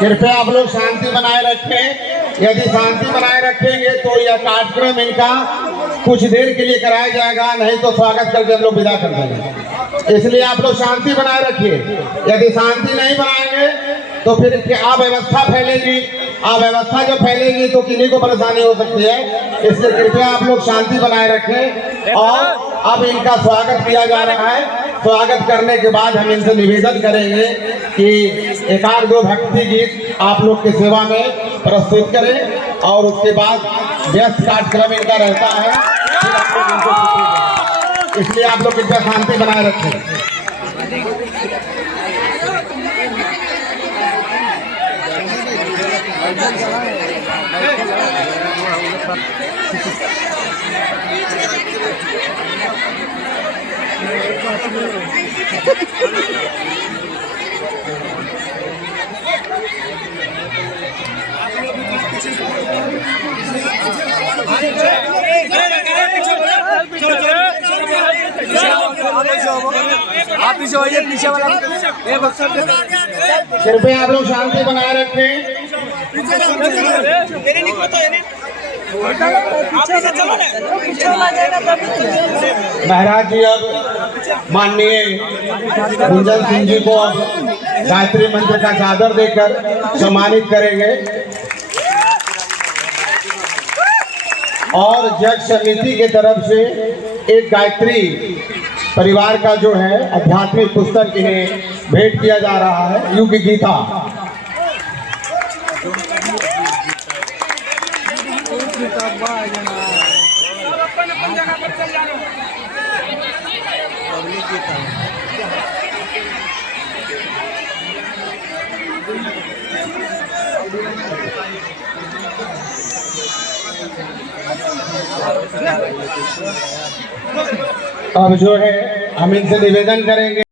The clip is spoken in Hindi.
कृपया आप लोग शांति बनाए रखें। यदि शांति बनाए रखेंगे तो यह कार्यक्रम इनका कुछ देर के लिए कराया जाएगा, नहीं तो स्वागत करके हम लोग विदा कर देंगे। इसलिए आप लोग शांति बनाए रखिए। यदि शांति नहीं बनाएंगे तो फिर अव्यवस्था फैलेगी। अव्यवस्था जो फैलेगी तो किन्हीं को परेशानी हो सकती है। इसलिए कृपया आप लोग शांति बनाए रखें। और अब इनका स्वागत किया जा रहा है। स्वागत करने के बाद हम इनसे निवेदन करेंगे कि एक आध दो भक्ति गीत आप लोग की सेवा में प्रस्तुत करें और उसके बाद व्यस्त कार्यक्रम इनका रहता है। फिर आप लोग इनको छुट्टी दें। इसलिए आप लोग कृपया शांति बनाए रखें। आप पीछे होइए, पीछे वाला कृपया आप लोग शांति बनाए रखें। महाराज जी अब माननीय गुंजन सिंह जी को गायत्री मंत्र का चादर देकर सम्मानित करेंगे और जज समिति के तरफ से एक गायत्री परिवार का जो है आध्यात्मिक पुस्तक इन्हें भेंट किया जा रहा है, युग गीता। अब जो है हम इनसे निवेदन करेंगे।